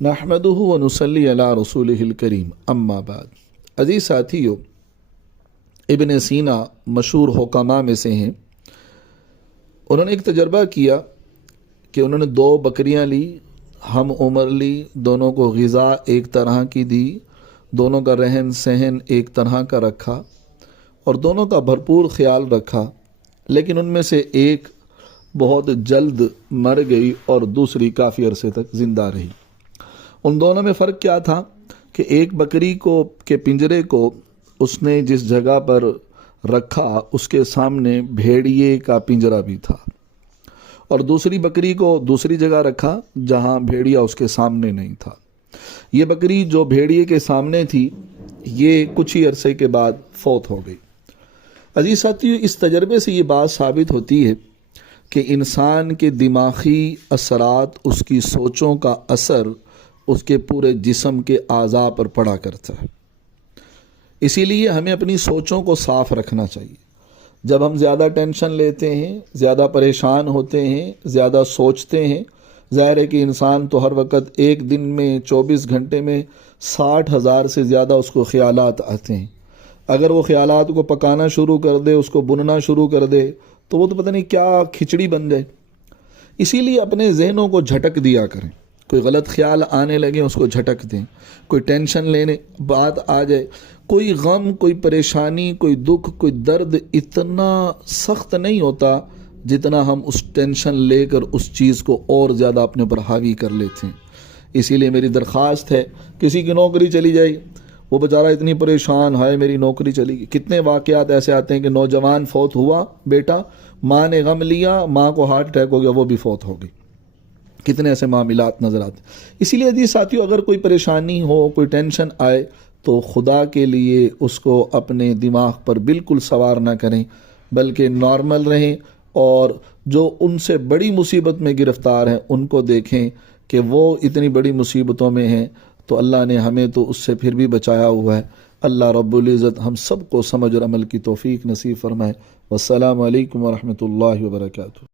نحمدہ و نصلی علی رسولہ الکریم اما بعد۔ عزیز ساتھیو، ابن سینا مشہور حکماء میں سے ہیں۔ انہوں نے ایک تجربہ کیا کہ انہوں نے 2 بکریاں لی، ہم عمر لی، دونوں کو غذا ایک طرح کی دی، دونوں کا رہن سہن ایک طرح کا رکھا اور دونوں کا بھرپور خیال رکھا، لیکن ان میں سے ایک بہت جلد مر گئی اور دوسری کافی عرصے تک زندہ رہی۔ ان دونوں میں فرق کیا تھا کہ ایک بکری کے پنجرے کو اس نے جس جگہ پر رکھا اس کے سامنے بھیڑیے کا پنجرا بھی تھا، اور دوسری بکری کو دوسری جگہ رکھا جہاں بھیڑیا اس کے سامنے نہیں تھا۔ یہ بکری جو بھیڑیے کے سامنے تھی یہ کچھ ہی عرصے کے بعد فوت ہو گئی۔ عزیز ساتھیو، اس تجربے سے یہ بات ثابت ہوتی ہے کہ انسان کے دماغی اثرات، اس کی سوچوں کا اثر اس کے پورے جسم کے اعضاء پر پڑا کرتا ہے۔ اسی لیے ہمیں اپنی سوچوں کو صاف رکھنا چاہیے۔ جب ہم زیادہ ٹینشن لیتے ہیں، زیادہ پریشان ہوتے ہیں، زیادہ سوچتے ہیں، ظاہر ہے کہ انسان تو ہر وقت ایک دن میں 24 گھنٹے میں 60,000 سے زیادہ اس کو خیالات آتے ہیں۔ اگر وہ خیالات کو پکانا شروع کر دے، اس کو بننا شروع کر دے تو وہ تو پتہ نہیں کیا کھچڑی بن جائے۔ اسی لیے اپنے ذہنوں کو جھٹک دیا کریں۔ کوئی غلط خیال آنے لگے اس کو جھٹک دیں، کوئی ٹینشن لینے بات آ جائے، کوئی غم، کوئی پریشانی، کوئی دکھ، کوئی درد اتنا سخت نہیں ہوتا جتنا ہم اس ٹینشن لے کر اس چیز کو اور زیادہ اپنے پر حاوی کر لیتے ہیں۔ اسی لیے میری درخواست ہے، کسی کی نوکری چلی جائے، وہ بیچارہ اتنی پریشان ہے میری نوکری چلی گئی۔ کتنے واقعات ایسے آتے ہیں کہ نوجوان فوت ہوا بیٹا، ماں نے غم لیا، ماں کو ہارٹ اٹیک ہو گیا، وہ بھی فوت ہو گئی۔ کتنے ایسے معاملات نظر آتے ہیں۔ اسی لیے عزیز ساتھیو، اگر کوئی پریشانی ہو، کوئی ٹینشن آئے تو خدا کے لیے اس کو اپنے دماغ پر بالکل سوار نہ کریں، بلکہ نارمل رہیں، اور جو ان سے بڑی مصیبت میں گرفتار ہیں ان کو دیکھیں کہ وہ اتنی بڑی مصیبتوں میں ہیں تو اللہ نے ہمیں تو اس سے پھر بھی بچایا ہوا ہے۔ اللہ رب العزت ہم سب کو سمجھ اور عمل کی توفیق نصیب فرمائے۔ والسلام علیکم ورحمۃ اللہ وبرکاتہ۔